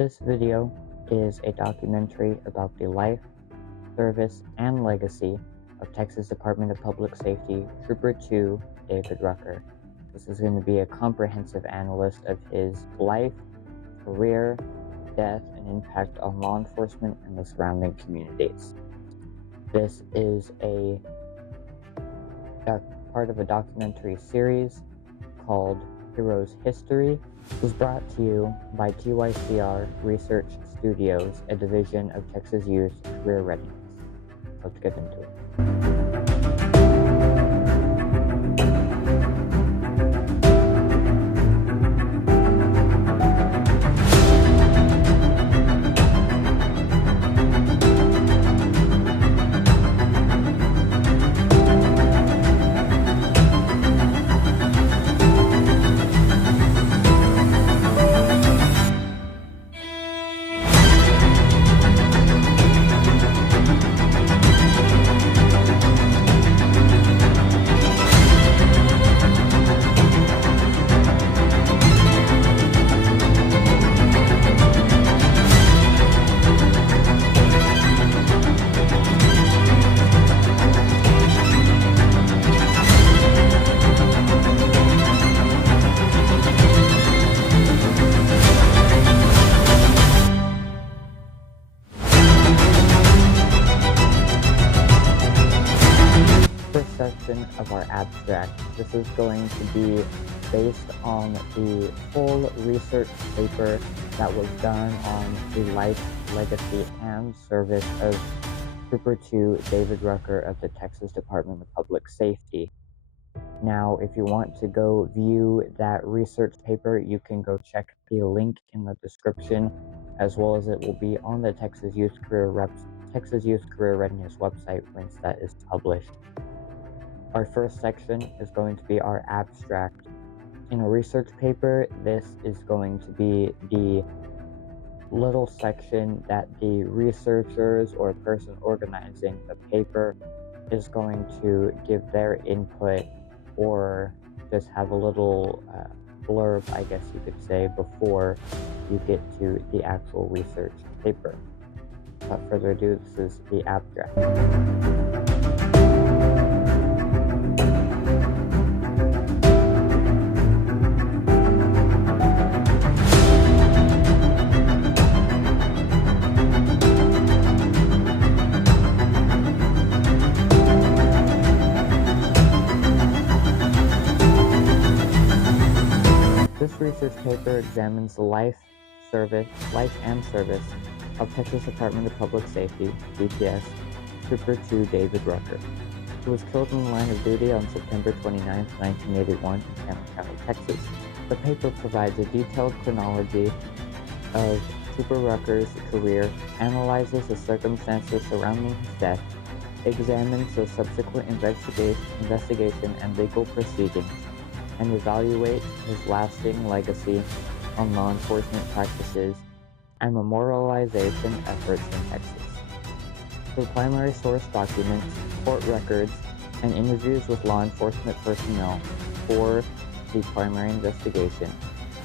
This video is a documentary about the life, service, and legacy of Texas Department of Public Safety Trooper 2 David Rucker. This is going to be a comprehensive analysis of his life, career, death, and impact on law enforcement and the surrounding communities. This is a part of a documentary series called Heroes History. It was brought to you by TYCR Research Studios, a division of Texas Youth Career Readiness. Let's get into it. First section of our abstract. This is going to be based on the full research paper that was done on the life, legacy, and service of Trooper 2 David Rucker of the Texas Department of Public Safety. Now, if you want to go view that research paper, you can go check the link in the description, as well as it will be on the Texas Youth Career Readiness website once that is published. Our first section is going to be our abstract. In a research paper, this is going to be the little section that the researchers or person organizing the paper is going to give their input or just have a little blurb, I guess you could say, before you get to the actual research paper. Without further ado, this is the abstract. This research paper examines the life and service of Texas Department of Public Safety, DPS, Trooper 2 David Rucker, who was killed in the line of duty on September 29, 1981 in Cameron County, Texas. The paper provides a detailed chronology of Trooper Rucker's career, analyzes the circumstances surrounding his death, examines the subsequent investigation and legal proceedings, and evaluate his lasting legacy on law enforcement practices and memorialization efforts in Texas. Through primary source documents, court records, and interviews with law enforcement personnel for the primary investigation,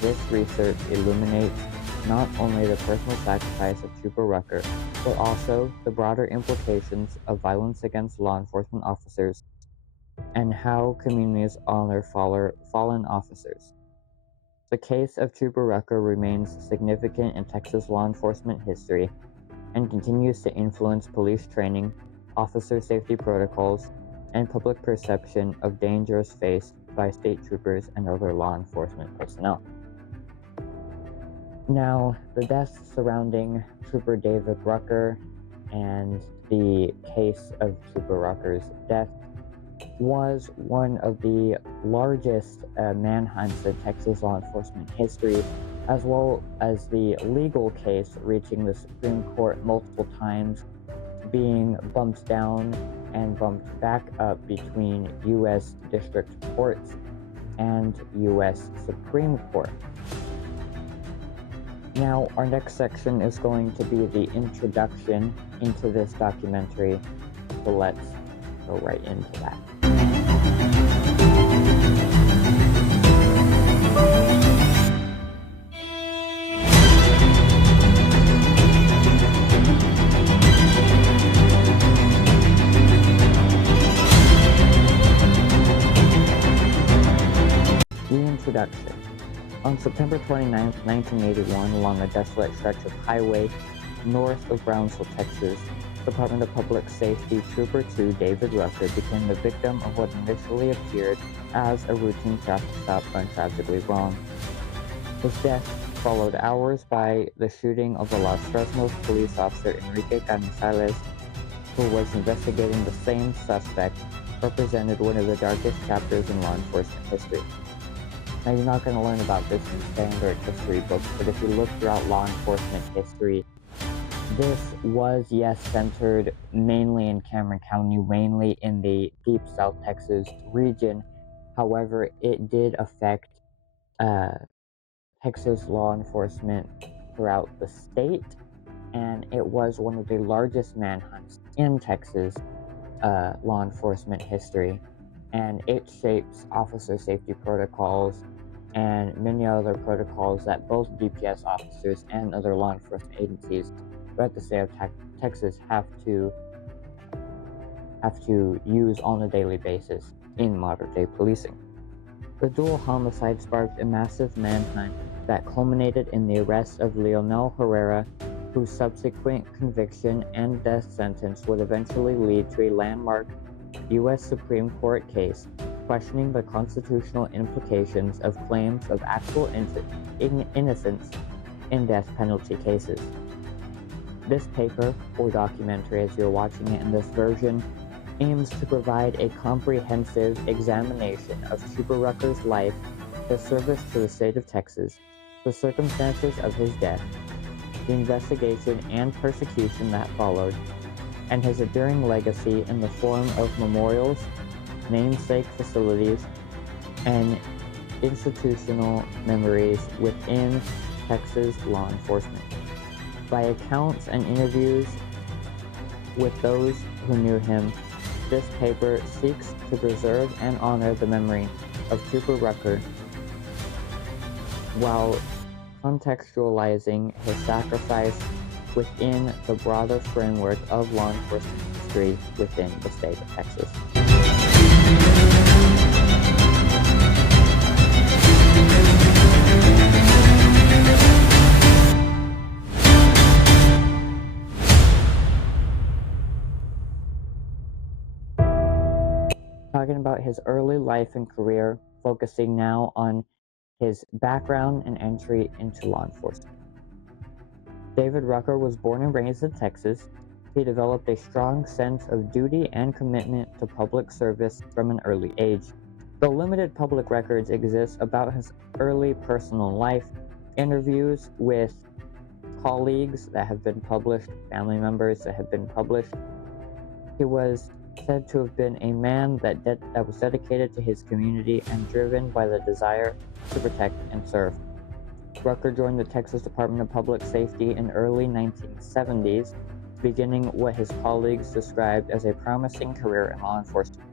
this research illuminates not only the personal sacrifice of Trooper Rucker, but also the broader implications of violence against law enforcement officers and how communities honor fallen officers. The case of Trooper Rucker remains significant in Texas law enforcement history and continues to influence police training, officer safety protocols, and public perception of dangers faced by state troopers and other law enforcement personnel. Now, the deaths surrounding Trooper David Rucker and the case of Trooper Rucker's death was one of the largest manhunts in Texas law enforcement history, as well as the legal case reaching the Supreme Court multiple times, being bumped down and bumped back up between U.S. District Courts and U.S. Supreme Court. Now, our next section is going to be the introduction into this documentary, so let's go right into that. On September 29, 1981, along a desolate stretch of highway north of Brownsville, Texas, Department of Public Safety Trooper 2 David Rucker became the victim of what initially appeared as a routine traffic stop gone tragically wrong. His death followed hours by the shooting of the Los Fresnos police officer Enrique Carrisalez, who was investigating the same suspect, represented one of the darkest chapters in law enforcement history. Now, you're not going to learn about this in standard history books, but if you look throughout law enforcement history, this was, yes, centered mainly in Cameron County, mainly in the deep South Texas region. However, it did affect Texas law enforcement throughout the state, and it was one of the largest manhunts in Texas law enforcement history, and it shapes officer safety protocols and many other protocols that both DPS officers and other law enforcement agencies throughout the state of Texas have to use on a daily basis in modern day policing. The dual homicide sparked a massive manhunt that culminated in the arrest of Leonel Herrera, whose subsequent conviction and death sentence would eventually lead to a landmark U.S. Supreme Court case questioning the constitutional implications of claims of actual innocence in death penalty cases. This paper, or documentary as you're watching it in this version, aims to provide a comprehensive examination of Trooper Rucker's life, his service to the state of Texas, the circumstances of his death, the investigation and persecution that followed, and his enduring legacy in the form of memorials, namesake facilities, and institutional memories within Texas law enforcement. By accounts and interviews with those who knew him, this paper seeks to preserve and honor the memory of Trooper Rucker while contextualizing his sacrifice within the broader framework of law enforcement history within the state of Texas. Talking about his early life and career, focusing now on his background and entry into law enforcement. David Rucker was born and raised in Texas. He developed a strong sense of duty and commitment to public service from an early age. Though limited public records exist about his early personal life, interviews with colleagues that have been published, family members that have been published, he was said to have been a man that was dedicated to his community and driven by the desire to protect and serve. Rucker joined the Texas Department of Public Safety in early 1970s, beginning what his colleagues described as a promising career in law enforcement.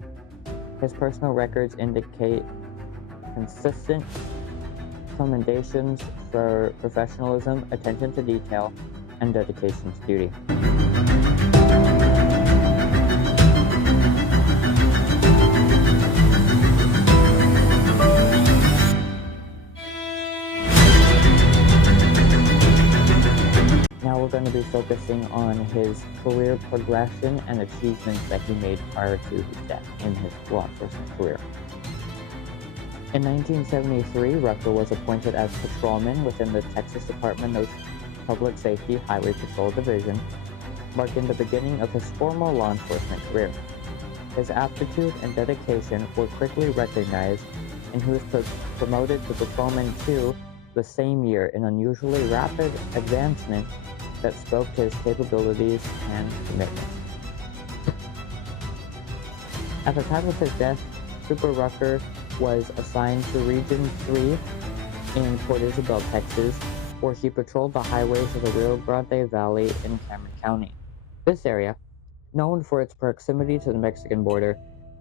His personal records indicate consistent commendations for professionalism, attention to detail, and dedication to duty. Now we're going to be focusing on his career progression and achievements that he made prior to his death in his law enforcement career. In 1973, Rucker was appointed as patrolman within the Texas Department of Public Safety Highway Patrol Division, marking the beginning of his formal law enforcement career. His aptitude and dedication were quickly recognized, and he was promoted to patrolman 2 the same year, an unusually rapid advancement that spoke to his capabilities and commitment. At the time of his death, Trooper Rucker was assigned to Region 3 in Port Isabel, Texas, where he patrolled the highways of the Rio Grande Valley in Cameron County. This area, known for its proximity to the Mexican border,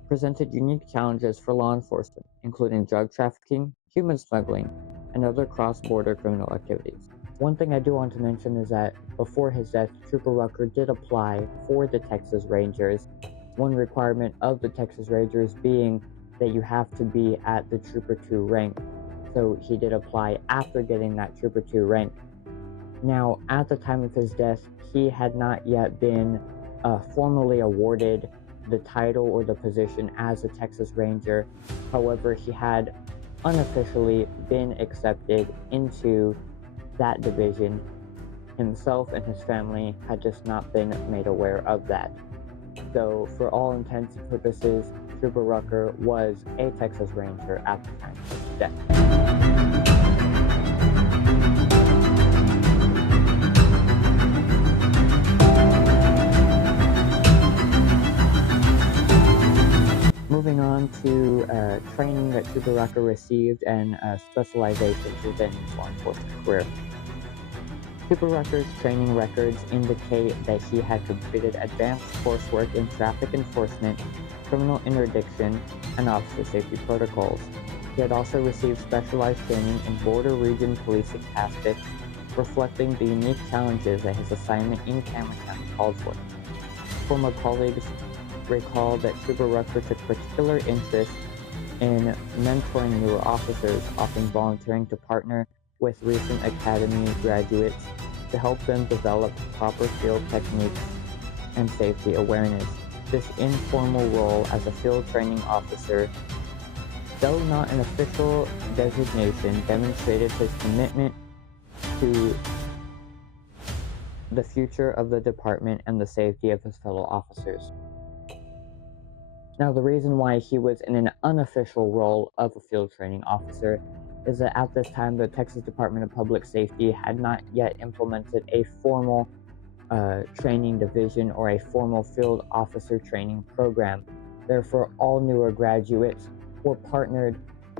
presented unique challenges for law enforcement, including drug trafficking, human smuggling, and other cross-border criminal activities. One thing I do want to mention is that before his death, Trooper Rucker did apply for the Texas Rangers, one requirement of the Texas Rangers being that you have to be at the Trooper 2 rank. so he did apply after getting that Trooper 2 rank. Now, at the time of his death, he had not yet been formally awarded the title or the position as a Texas Ranger. However, he had unofficially been accepted into that division. Himself and his family had just not been made aware of that. So, for all intents and purposes, Trooper Rucker was a Texas Ranger at the time of his death. Moving on to training that Trooper Rucker received and specializations within his law enforcement career. Trooper Rucker's training records indicate that he had completed advanced coursework in traffic enforcement, criminal interdiction, and officer safety protocols. He had also received specialized training in border region policing tactics, reflecting the unique challenges that his assignment in Cameron County called for. Former colleagues recall that Trooper Rucker took particular interest in mentoring newer officers, often volunteering to partner with recent academy graduates to help them develop proper field techniques and safety awareness. This informal role as a field training officer, though not an official designation, demonstrated his commitment to the future of the department and the safety of his fellow officers. Now, the reason why he was in an unofficial role of a field training officer is that at this time, the Texas Department of Public Safety had not yet implemented a formal training division or a formal field officer training program. Therefore, all newer graduates were partnered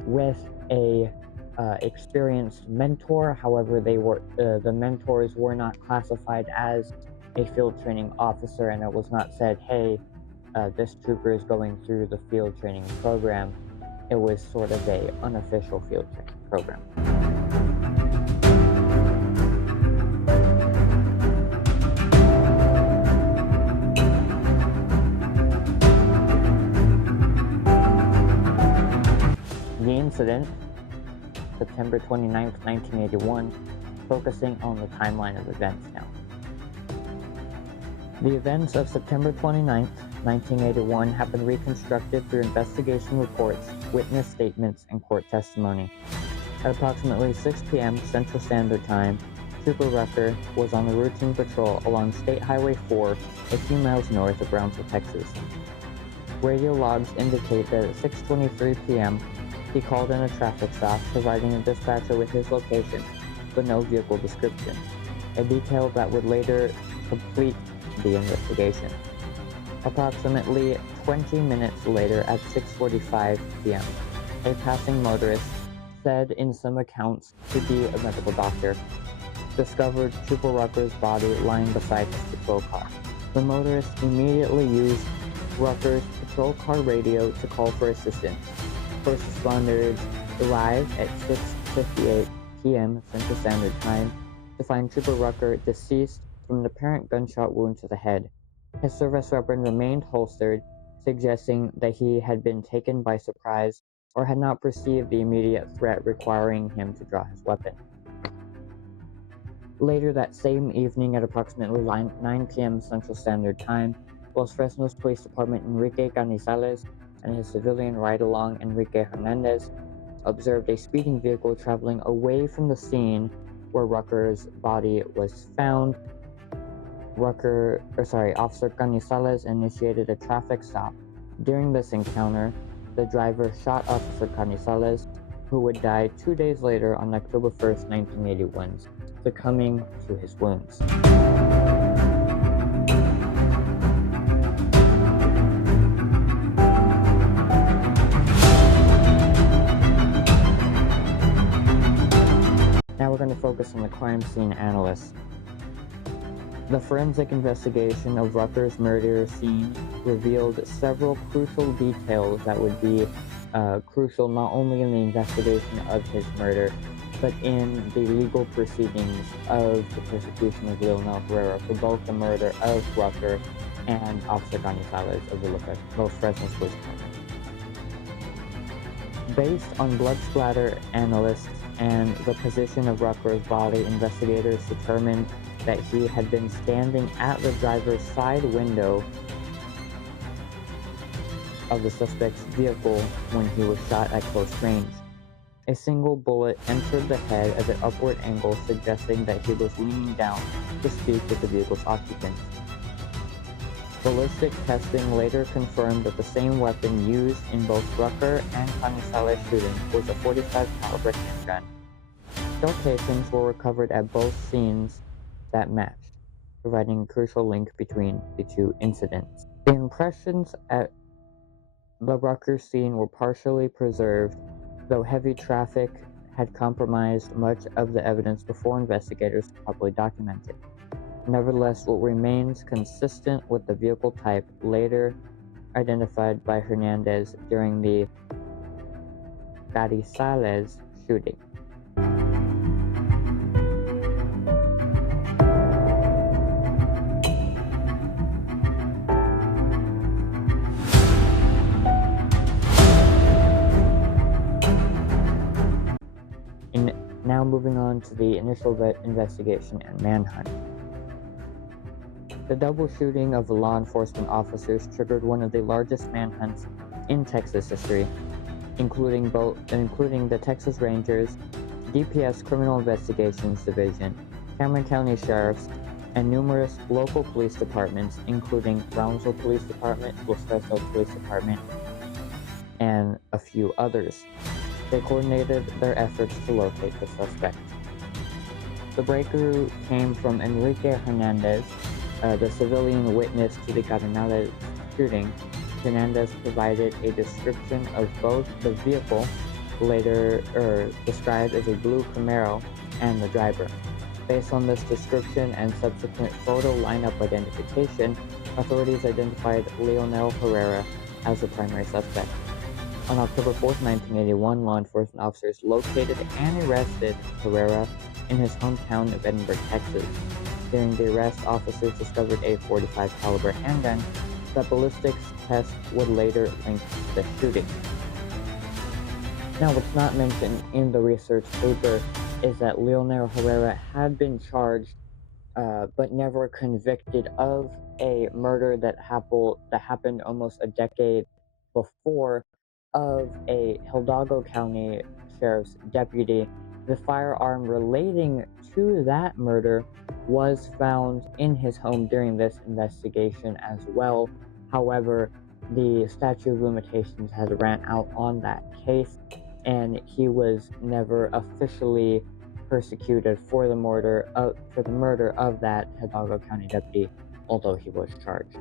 with a experienced mentor. However, the mentors were not classified as a field training officer, and it was not said, hey, this trooper is going through the field training program. It was sort of a unofficial field training program. The incident, September 29th, 1981, focusing on the timeline of events now. The events of September 29th, 1981 have been reconstructed through investigation reports, witness statements, and court testimony. At approximately 6 p.m. Central Standard Time, Trooper Rucker was on a routine patrol along State Highway 4, a few miles north of Brownsville, Texas. Radio logs indicate that at 6:23 p.m., he called in a traffic stop, providing a dispatcher with his location, but no vehicle description, a detail that would later complete the investigation. Approximately 20 minutes later, at 6:45 p.m., a passing motorist, said in some accounts to be a medical doctor, discovered Trooper Rucker's body lying beside his patrol car. The motorist immediately used Rucker's patrol car radio to call for assistance. First responders arrived at 6:58 p.m. Central Standard Time to find Trooper Rucker deceased from an apparent gunshot wound to the head. His service weapon remained holstered, suggesting that he had been taken by surprise or had not perceived the immediate threat requiring him to draw his weapon. Later that same evening at approximately 9 p.m. Central Standard Time, Los Fresnos Police Department Enrique Carrisalez and his civilian ride-along Enrique Hernandez observed a speeding vehicle traveling away from the scene where Rucker's body was found. Officer Carrisalez initiated a traffic stop. During this encounter, the driver shot Officer Carrisalez, who would die 2 days later on October 1st, 1981, succumbing to his wounds. Now we're going to focus on the crime scene analyst. The forensic investigation of Rucker's murder scene revealed several crucial details that would be crucial not only in the investigation of his murder, but in the legal proceedings of the prosecution of Leonel Herrera for both the murder of Rucker and Officer Carrisalez of the Los Fresnos Police Department. Based on blood splatter analysts and the position of Rucker's body, investigators determined that he had been standing at the driver's side window of the suspect's vehicle when he was shot at close range. A single bullet entered the head at an upward angle, suggesting that he was leaning down to speak with the vehicle's occupant. Ballistic testing later confirmed that the same weapon used in both Rucker and Carrisalez shootings was a .45 caliber handgun. Shell casings were recovered at both scenes that matched, providing a crucial link between the two incidents. The impressions at the Rucker scene were partially preserved, though heavy traffic had compromised much of the evidence before investigators could properly document it. Nevertheless, what remains consistent with the vehicle type later identified by Hernandez during the Carrisalez shooting. Now moving on to the initial investigation and manhunt. The double shooting of the law enforcement officers triggered one of the largest manhunts in Texas history, including the Texas Rangers, DPS Criminal Investigations Division, Cameron County Sheriffs, and numerous local police departments, including Brownsville Police Department, Los Gatos Police Department, and a few others. They coordinated their efforts to locate the suspect. The breaker came from Enrique Hernandez, the civilian witness to the Carrisalez shooting. Hernandez provided a description of both the vehicle, later described as a blue Camaro, and the driver. Based on this description and subsequent photo lineup identification, authorities identified Leonel Herrera as the primary suspect. On October 4, 1981, law enforcement officers located and arrested Herrera in his hometown of Edinburgh, Texas. During the arrest, officers discovered a .45 caliber handgun that ballistics tests would later link to the shooting. Now, what's not mentioned in the research paper is that Leonel Herrera had been charged but never convicted of a murder that happened almost a decade before of a Hidalgo County Sheriff's deputy. The firearm relating to that murder was found in his home during this investigation as well. However, the statute of limitations has ran out on that case, and he was never officially persecuted for the murder of that Hidalgo County deputy, although he was charged.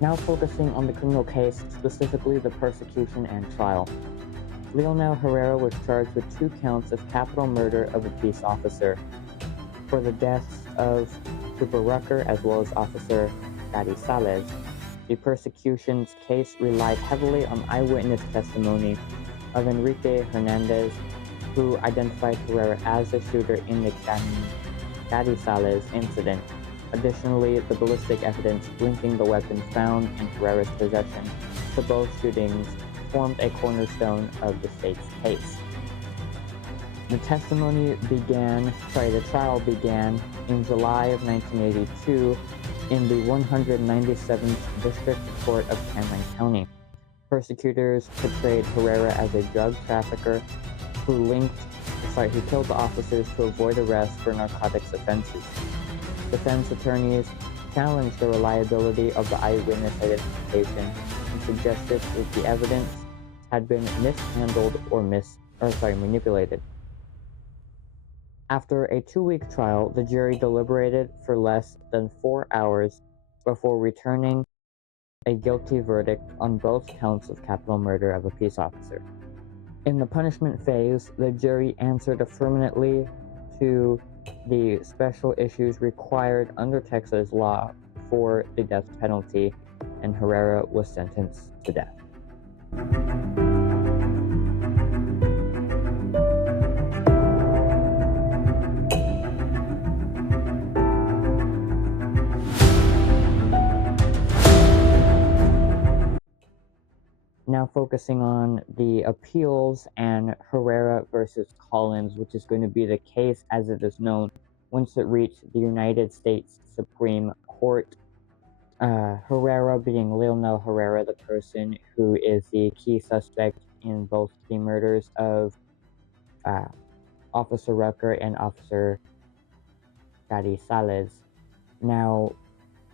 Now focusing on the criminal case, specifically the prosecution and trial. Leonel Herrera was charged with 2 counts of capital murder of a peace officer for the deaths of Trooper Rucker as well as Officer Carrisalez. The prosecution's case relied heavily on eyewitness testimony of Enrique Hernandez, who identified Herrera as the shooter in the Carrisalez incident. Additionally, the ballistic evidence linking the weapon found in Herrera's possession to both shootings formed a cornerstone of the state's case. The trial began in July of 1982 in the 197th District Court of Cameron County. Prosecutors portrayed Herrera as a drug trafficker who killed the officers to avoid arrest for narcotics offenses. Defense attorneys challenged the reliability of the eyewitness identification and suggested that the evidence had been mishandled or manipulated. After a 2-week trial, the jury deliberated for less than 4 hours before returning a guilty verdict on both counts of capital murder of a peace officer. In the punishment phase, the jury answered affirmatively to the special issues required under Texas law for the death penalty, and Herrera was sentenced to death. Now focusing on the appeals and Herrera versus Collins, which is going to be the case as it is known once it reached the United States Supreme Court. Herrera being Leonel Herrera, the person who is the key suspect in both the murders of Officer Rucker and Officer Carrisalez. Now,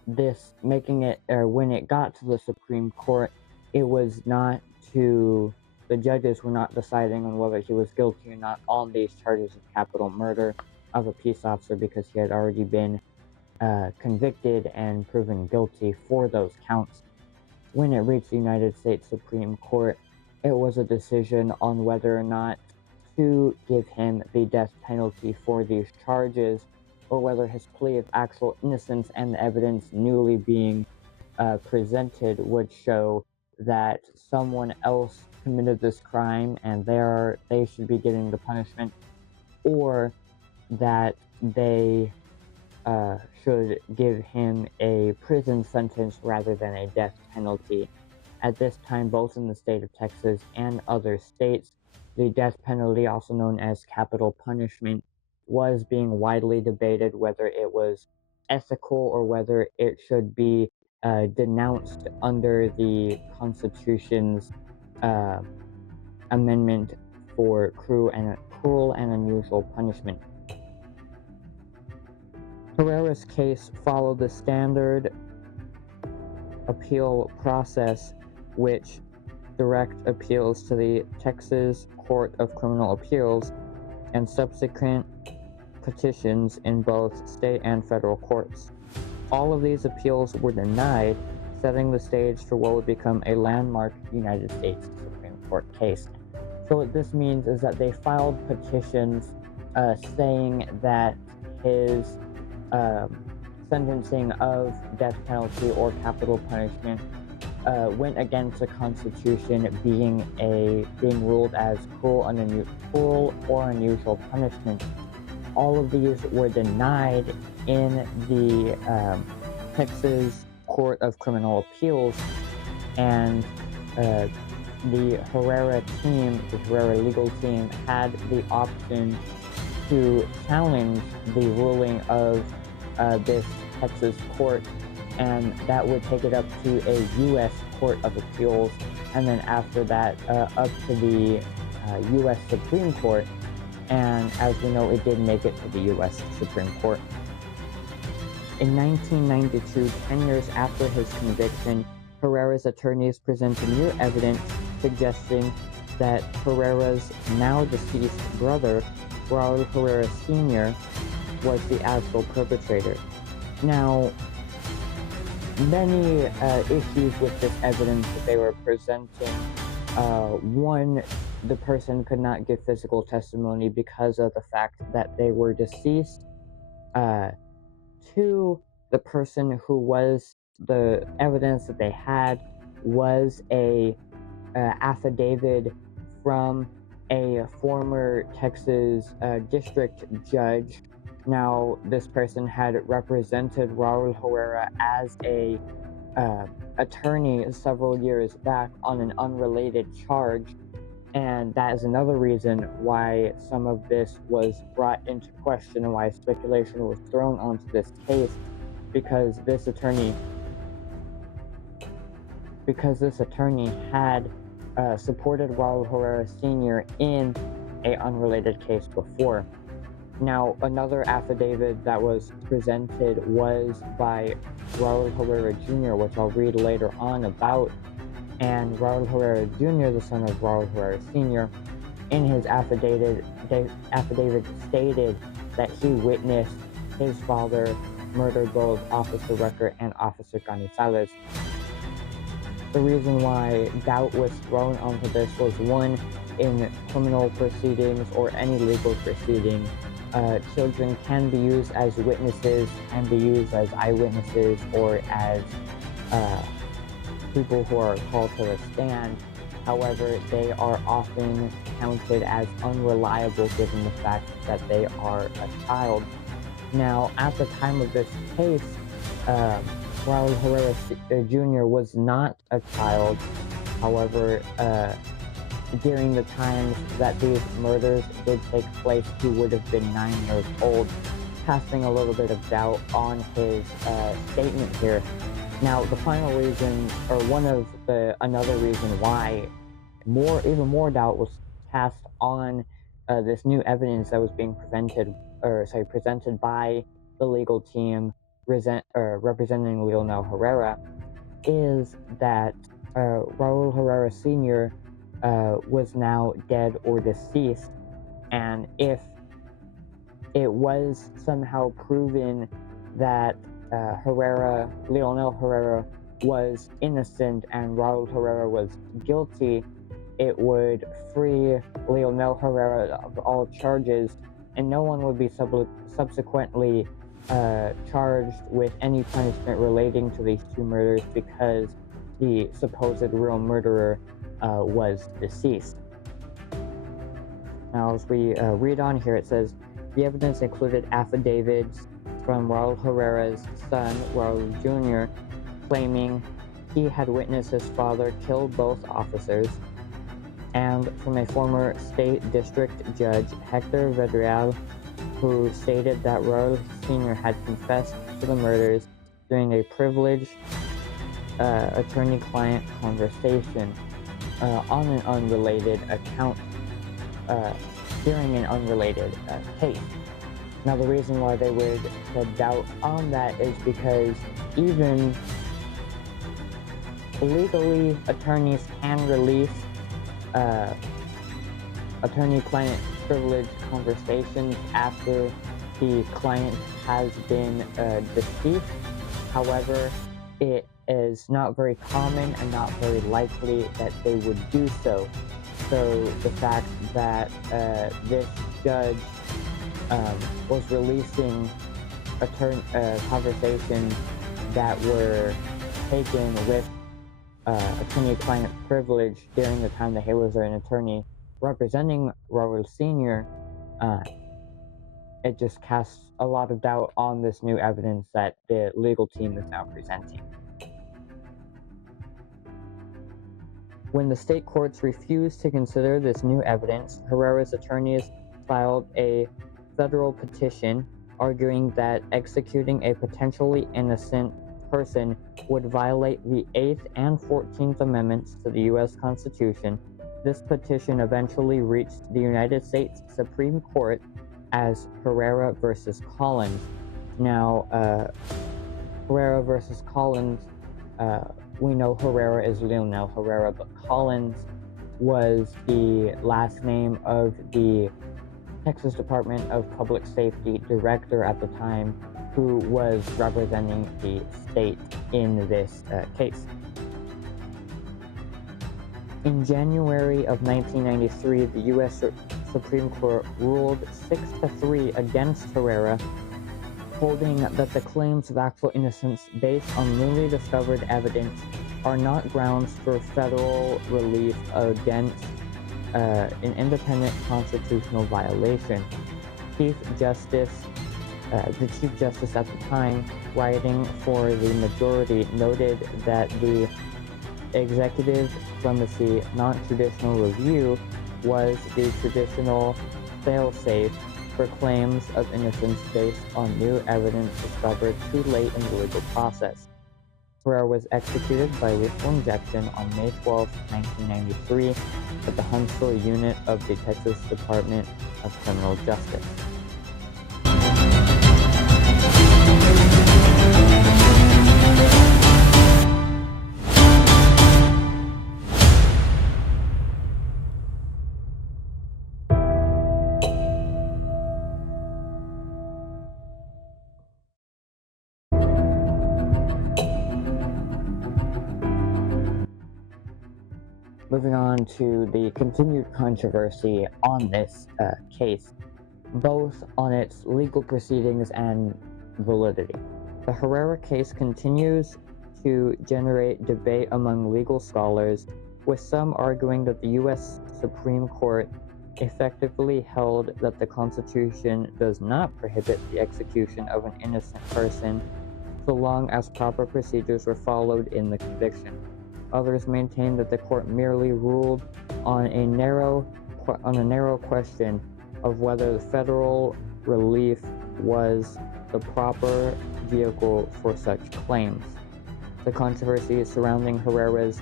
this making it, or when it got to the Supreme Court, it was not the judges were not deciding on whether he was guilty or not on these charges of capital murder of a peace officer, because he had already been convicted and proven guilty for those counts. When it reached the United States Supreme Court, it was a decision on whether or not to give him the death penalty for these charges, or whether his plea of actual innocence and the evidence newly being presented would show that someone else committed this crime and they should be getting the punishment, or that they should give him a prison sentence rather than a death penalty. At this time, both in the state of Texas and other states, the death penalty, also known as capital punishment, was being widely debated whether it was ethical or whether it should be denounced under the Constitution's amendment for cruel and unusual punishment. Herrera's case followed the standard appeal process, which direct appeals to the Texas Court of Criminal Appeals and subsequent petitions in both state and federal courts. All of these appeals were denied, setting the stage for what would become a landmark United States Supreme Court case. So what this means is that they filed petitions saying that his sentencing of death penalty or capital punishment went against the Constitution, being ruled as cruel or unusual punishment. All of these were denied in the Texas Court of Criminal Appeals, and the Herrera legal team, had the option to challenge the ruling of this Texas court, and that would take it up to a U.S. Court of Appeals, and then after that up to the U.S. Supreme Court. And as we know, it did make it to the U.S. Supreme Court. In 1992, 10 years after his conviction, Herrera's attorneys presented new evidence suggesting that Herrera's now deceased brother, Raul Herrera Sr., was the actual perpetrator. Now, many issues with this evidence that they were presenting. One, the person could not give physical testimony because of the fact that they were deceased. Two, the person who was the evidence that they had was a affidavit from a former Texas district judge. Now, this person had represented Raul Herrera as a attorney several years back on an unrelated charge, and that is another reason why some of this was brought into question and why speculation was thrown onto this case, because this attorney had supported Raul Herrera Sr. in an unrelated case before. Now, another affidavit that was presented was by Raul Herrera Jr., which I'll read later on about. And Raul Herrera Jr., the son of Raul Herrera Sr., in his affidavit stated that he witnessed his father murder both Officer Rucker and Officer Carrisalez. The reason why doubt was thrown onto this was, one, in criminal proceedings or any legal proceeding, children can be used as witnesses, can be used as eyewitnesses, or as people who are called to the stand. However, they are often counted as unreliable given the fact that they are a child. Now, at the time of this case, Raul Herrera Jr. was not a child. However, during the times that these murders did take place, he would have been 9 years old, casting a little bit of doubt on his statement here. Now, the final reason, or another reason why even more doubt was cast on this new evidence that was being presented by the legal team representing Leonel Herrera, is that Raul Herrera Sr. Was now dead or deceased, and if it was somehow proven that Leonel Herrera was innocent and Raul Herrera was guilty, it would free Leonel Herrera of all charges, and no one would be subsequently charged with any punishment relating to these two murders because the supposed real murderer was deceased. Now, as we read on here, it says, the evidence included affidavits from Raul Herrera's son, Raul Jr., claiming he had witnessed his father kill both officers, and from a former state district judge, Hector Vedreal, who stated that Raul Sr. had confessed to the murders during a privileged attorney-client conversation on an unrelated account during an unrelated case. Now, the reason why they would doubt on that is because even legally, attorneys can release attorney-client privilege conversations after the client has been deceased. However, it is not very common and not very likely that they would do so. So the fact that this judge was releasing conversations that were taken with attorney-client privilege during the time that he was an attorney representing Raul Sr., it just casts a lot of doubt on this new evidence that the legal team is now presenting. When the state courts refused to consider this new evidence, Herrera's attorneys filed a federal petition arguing that executing a potentially innocent person would violate the 8th and 14th Amendments to the U.S. Constitution. This petition eventually reached the United States Supreme Court as Herrera versus Collins. Now, Herrera versus Collins, we know Herrera is Leonel Herrera, but Collins was the last name of the Texas Department of Public Safety director at the time, who was representing the state in this case. In January of 1993, the U.S. Supreme Court ruled 6-3 against Herrera, holding that the claims of actual innocence based on newly discovered evidence are not grounds for federal relief against an independent constitutional violation. The Chief Justice at the time, writing for the majority, noted that the executive clemency non-traditional review was the traditional fail-safe for claims of innocence based on new evidence discovered too late in the legal process. Herrera was executed by lethal injection on May 12, 1993 at the Huntsville unit of the Texas Department of Criminal Justice. Moving on to the continued controversy on this case, both on its legal proceedings and validity. The Herrera case continues to generate debate among legal scholars with some arguing that the U.S. Supreme Court effectively held that the Constitution does not prohibit the execution of an innocent person so long as proper procedures were followed in the conviction. Others maintain that the court merely ruled on a narrow question of whether federal relief was the proper vehicle for such claims. The controversy surrounding Herrera's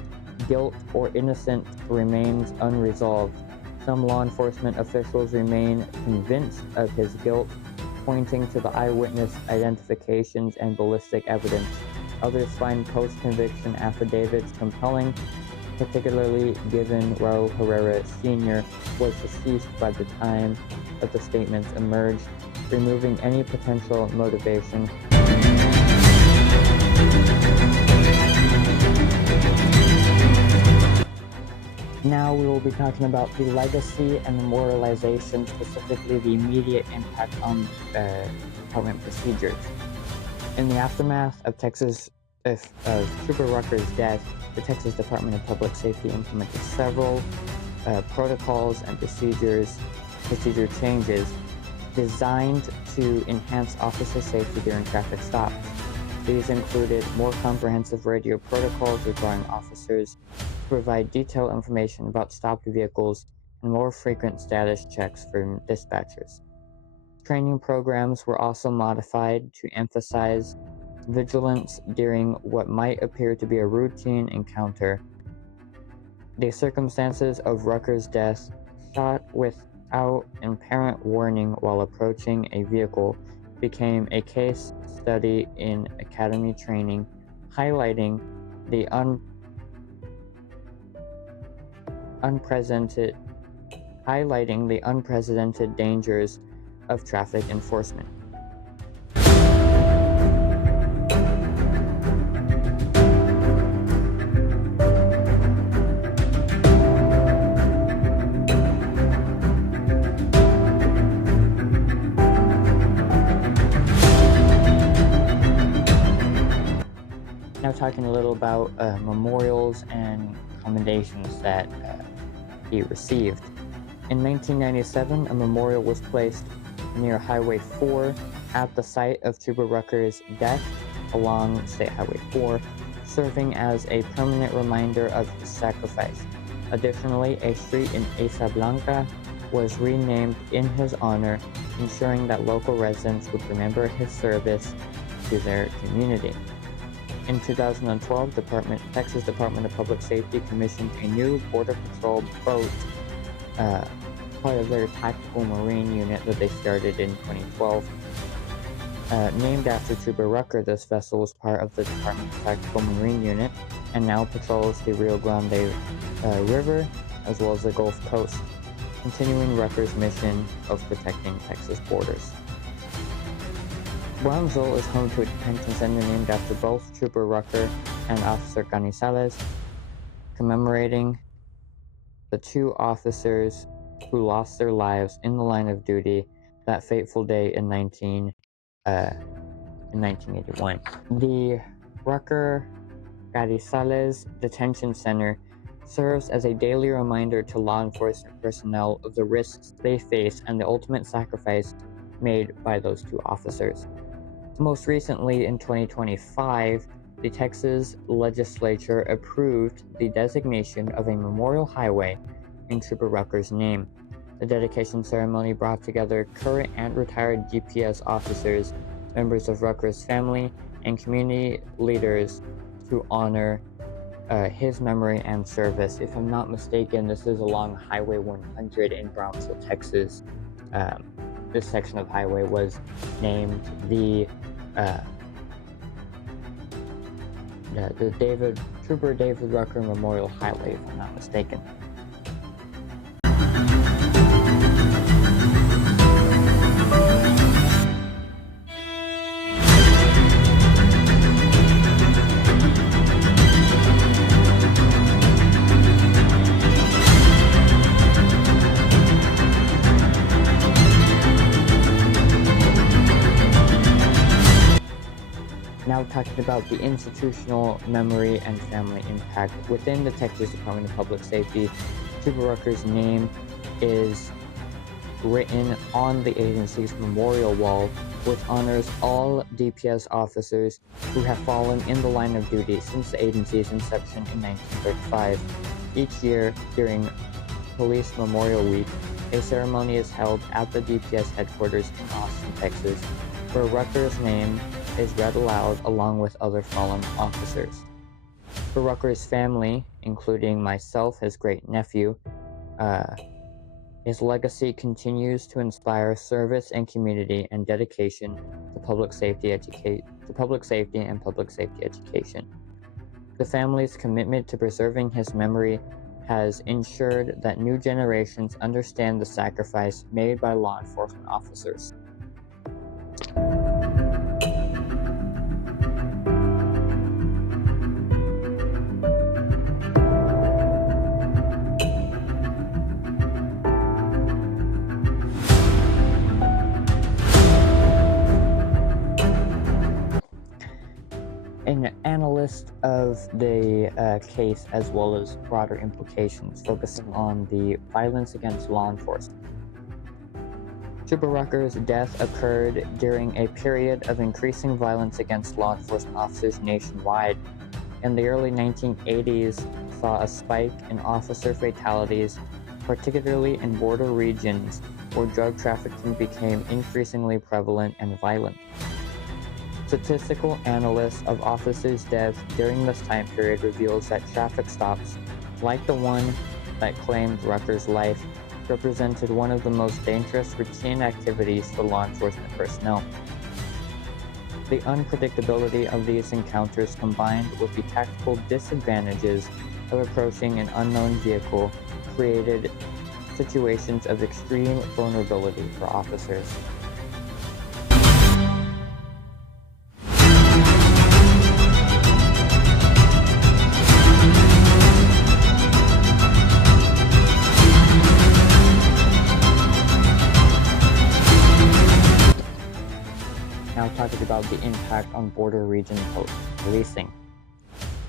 guilt or innocence remains unresolved. Some law enforcement officials remain convinced of his guilt, pointing to the eyewitness identifications and ballistic evidence. Others find post-conviction affidavits compelling, particularly given Raul Herrera Sr. was deceased by the time that the statements emerged, removing any potential motivation. Now we will be talking about the legacy and memorialization, specifically the immediate impact on department procedures. In the aftermath of Trooper Rucker's death, the Texas Department of Public Safety implemented several protocols and procedure changes designed to enhance officer safety during traffic stops. These included more comprehensive radio protocols requiring officers to provide detailed information about stopped vehicles and more frequent status checks from dispatchers. Training programs were also modified to emphasize vigilance during what might appear to be a routine encounter. The circumstances of Rucker's death, shot without apparent warning while approaching a vehicle, became a case study in academy training, highlighting the unprecedented dangers of traffic enforcement. Now talking a little about memorials and commendations that he received. In 1997, a memorial was placed near Highway 4 at the site of Trooper Rucker's death along State Highway 4, serving as a permanent reminder of his sacrifice. Additionally, a street in Asa Blanca was renamed in his honor, ensuring that local residents would remember his service to their community. In 2012, Texas Department of Public Safety commissioned a new Border Patrol boat, part of their tactical marine unit that they started in 2012. Named after Trooper Rucker, this vessel was part of the Department's tactical marine unit and now patrols the Rio Grande River as well as the Gulf Coast, continuing Rucker's mission of protecting Texas borders. Brownsville is home to a detention center named after both Trooper Rucker and Officer Carrisalez, commemorating the two officers who lost their lives in the line of duty that fateful day in 1981. The Rucker Carrisalez Detention Center serves as a daily reminder to law enforcement personnel of the risks they face and the ultimate sacrifice made by those two officers. Most recently, in 2025, the Texas legislature approved the designation of a memorial highway in Trooper Rucker's name. The dedication ceremony brought together current and retired DPS officers, members of Rucker's family, and community leaders to honor his memory and service. If I'm not mistaken, this is along Highway 100 in Brownsville, Texas. This section of highway was named the Trooper David Rucker Memorial Highway, if I'm not mistaken. Now talking about the institutional memory and family impact within the Texas Department of Public Safety, Trooper Rucker's name is written on the agency's memorial wall, which honors all DPS officers who have fallen in the line of duty since the agency's inception in 1935. Each year, during Police Memorial Week, a ceremony is held at the DPS headquarters in Austin, Texas, where Rucker's name is read aloud along with other fallen officers. For Rucker's family, including myself, his great-nephew, his legacy continues to inspire service and community and dedication to public safety and public safety education. The family's commitment to preserving his memory has ensured that new generations understand the sacrifice made by law enforcement officers. An analyst of the case, as well as broader implications, focusing on the violence against law enforcement. Trooper Rucker's death occurred during a period of increasing violence against law enforcement officers nationwide. In the early 1980s, saw a spike in officer fatalities, particularly in border regions where drug trafficking became increasingly prevalent and violent. Statistical analysis of officers' deaths during this time period reveals that traffic stops, like the one that claimed Rucker's life, represented one of the most dangerous routine activities for law enforcement personnel. The unpredictability of these encounters, combined with the tactical disadvantages of approaching an unknown vehicle, created situations of extreme vulnerability for officers. Now talking about the impact on border region policing.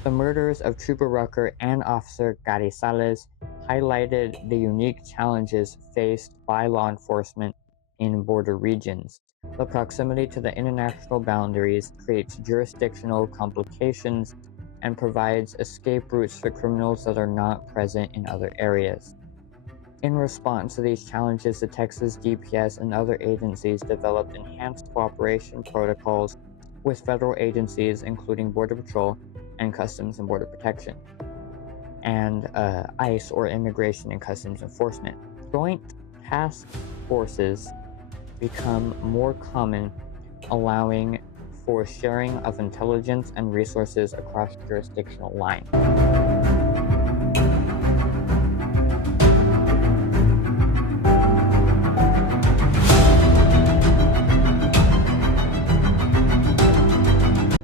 The murders of Trooper Rucker and Officer Carrisalez highlighted the unique challenges faced by law enforcement in border regions. The proximity to the international boundaries creates jurisdictional complications and provides escape routes for criminals that are not present in other areas. In response to these challenges, the Texas DPS and other agencies developed enhanced cooperation protocols with federal agencies, including Border Patrol and Customs and Border Protection, and ICE, or Immigration and Customs Enforcement. Joint task forces become more common, allowing for sharing of intelligence and resources across jurisdictional lines.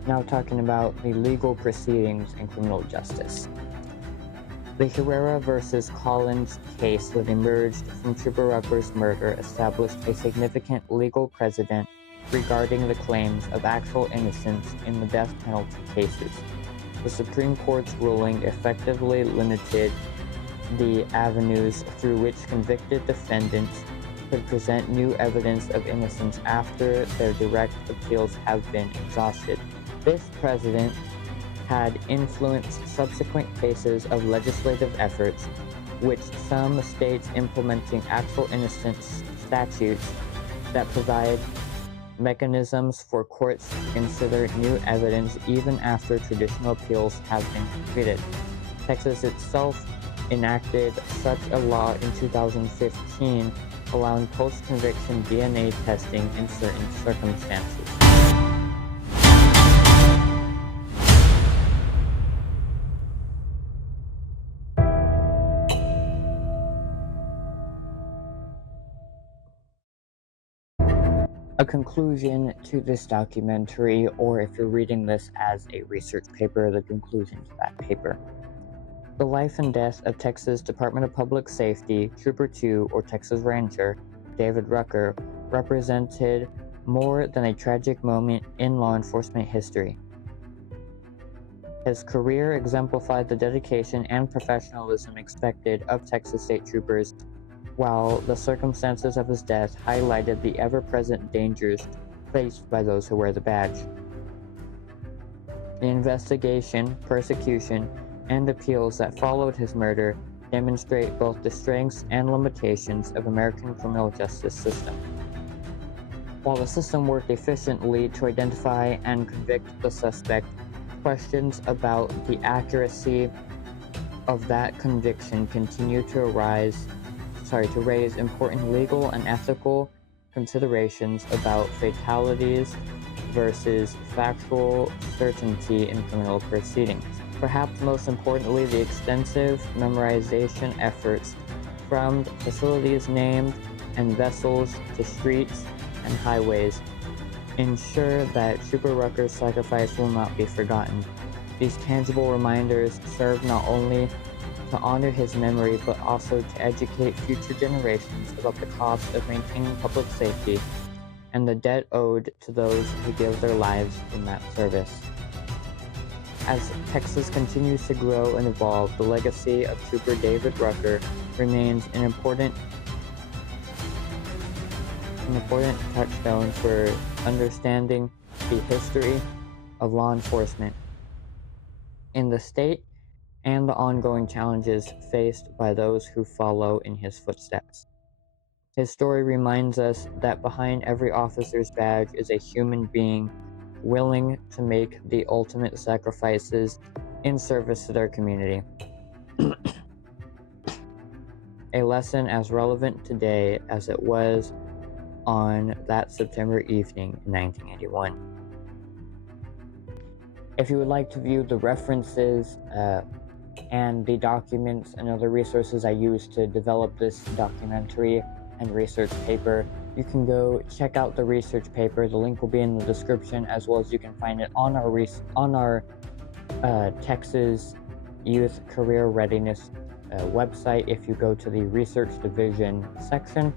Now talking about the legal proceedings in criminal justice. The Herrera versus Collins case that emerged from Trooper Rucker's murder established a significant legal precedent regarding the claims of actual innocence in the death penalty cases. The Supreme Court's ruling effectively limited the avenues through which convicted defendants could present new evidence of innocence after their direct appeals have been exhausted. This precedent had influenced subsequent cases of legislative efforts, which some states implementing actual innocence statutes that provide mechanisms for courts to consider new evidence even after traditional appeals have been completed. Texas itself enacted such a law in 2015, allowing post-conviction DNA testing in certain circumstances. A conclusion to this documentary, or if you're reading this as a research paper, the conclusion to that paper. The life and death of Texas Department of Public Safety Trooper 2, or Texas Ranger, David Rucker, represented more than a tragic moment in law enforcement history. His career exemplified the dedication and professionalism expected of Texas State Troopers, while the circumstances of his death highlighted the ever-present dangers faced by those who wear the badge. The investigation, persecution, and appeals that followed his murder demonstrate both the strengths and limitations of American criminal justice system. While the system worked efficiently to identify and convict the suspect, questions about the accuracy of that conviction continue to raise important legal and ethical considerations about fatalities versus factual certainty in criminal proceedings. Perhaps most importantly, the extensive memorization efforts from facilities named and vessels to streets and highways ensure that Trooper Rucker's sacrifice will not be forgotten. These tangible reminders serve not only to honor his memory, but also to educate future generations about the cost of maintaining public safety and the debt owed to those who give their lives in that service. As Texas continues to grow and evolve, the legacy of Trooper David Rucker remains an important touchstone for understanding the history of law enforcement in the state and the ongoing challenges faced by those who follow in his footsteps. His story reminds us that behind every officer's badge is a human being willing to make the ultimate sacrifices in service to their community. A lesson as relevant today as it was on that September evening in 1981. If you would like to view the references and the documents and other resources I used to develop this documentary and research paper, you can go check out the research paper. The link will be in the description, as well as you can find it on our Texas Youth Career Readiness website if you go to the research division section.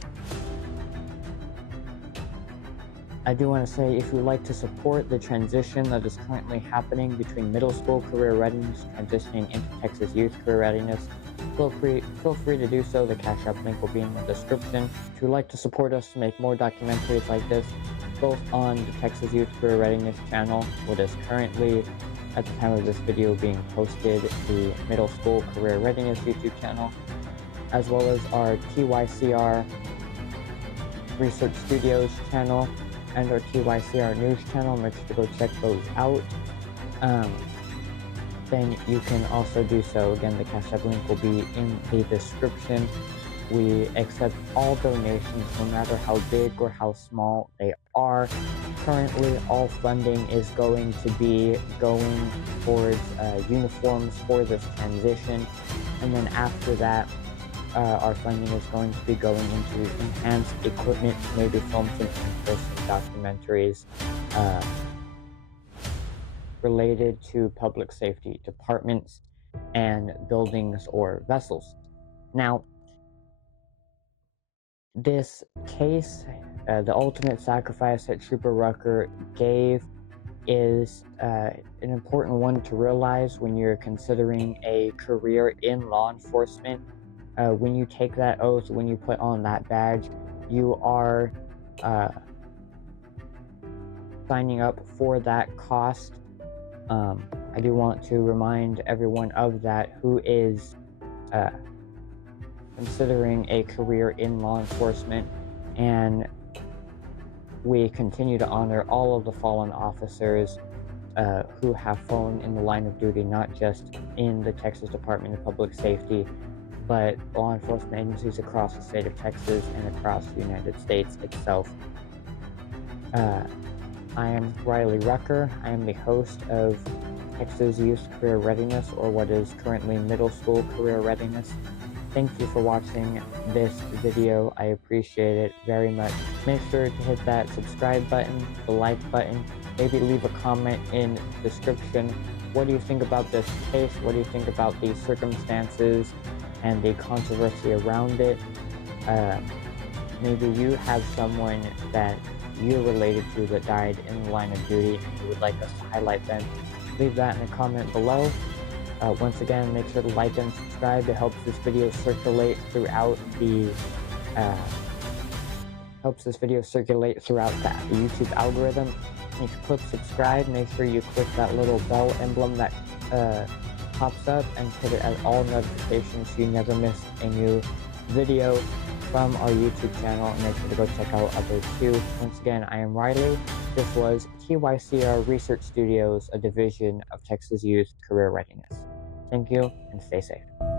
I do want to say, if you would like to support the transition that is currently happening between middle school career readiness transitioning into Texas Youth Career Readiness, feel free to do so. The Cash App link will be in the description. If you would like to support us to make more documentaries like this, both on the Texas Youth Career Readiness channel, what is currently, at the time of this video, being posted, the Middle School Career Readiness YouTube channel, as well as our TYCR Research Studios channel and our TYCR News channel. Make sure to go check those out. Then you can also do so. Again, the Cash App link will be in the description. We accept all donations, no matter how big or how small they are. Currently, all funding is going to be going towards uniforms for this transition. And then after that, our funding is going to be going into enhanced equipment, maybe film some in-person documentaries related to public safety departments and buildings or vessels. Now, this case, the ultimate sacrifice that Trooper Rucker gave, is an important one to realize when you're considering a career in law enforcement. When you take that oath, when you put on that badge, you are signing up for that cost. I do want to remind everyone of that who is considering a career in law enforcement, and we continue to honor all of the fallen officers who have fallen in the line of duty, not just in the Texas Department of Public Safety, but law enforcement agencies across the state of Texas and across the United States itself. I am Riley Rucker. I am the host of Texas Youth Career Readiness, or what is currently Middle School Career Readiness. Thank you for watching this video. I appreciate it very much. Make sure to hit that subscribe button, the like button, maybe leave a comment in the description. What do you think about this case? What do you think about the circumstances and the controversy around it? Maybe you have someone that you're related to that died in the line of duty and you would like us to highlight them. leave that in a comment below. Once again, make sure to like and subscribe. It helps this video circulate throughout the YouTube algorithm. If you click subscribe, make sure you click that little bell emblem that pops up and put it as all notifications so you never miss a new video from our YouTube channel, and make sure to go check out others too. Once again, I am Riley. This was TYCR Research Studios, a division of Texas Youth Career Readiness. Thank you, and stay safe.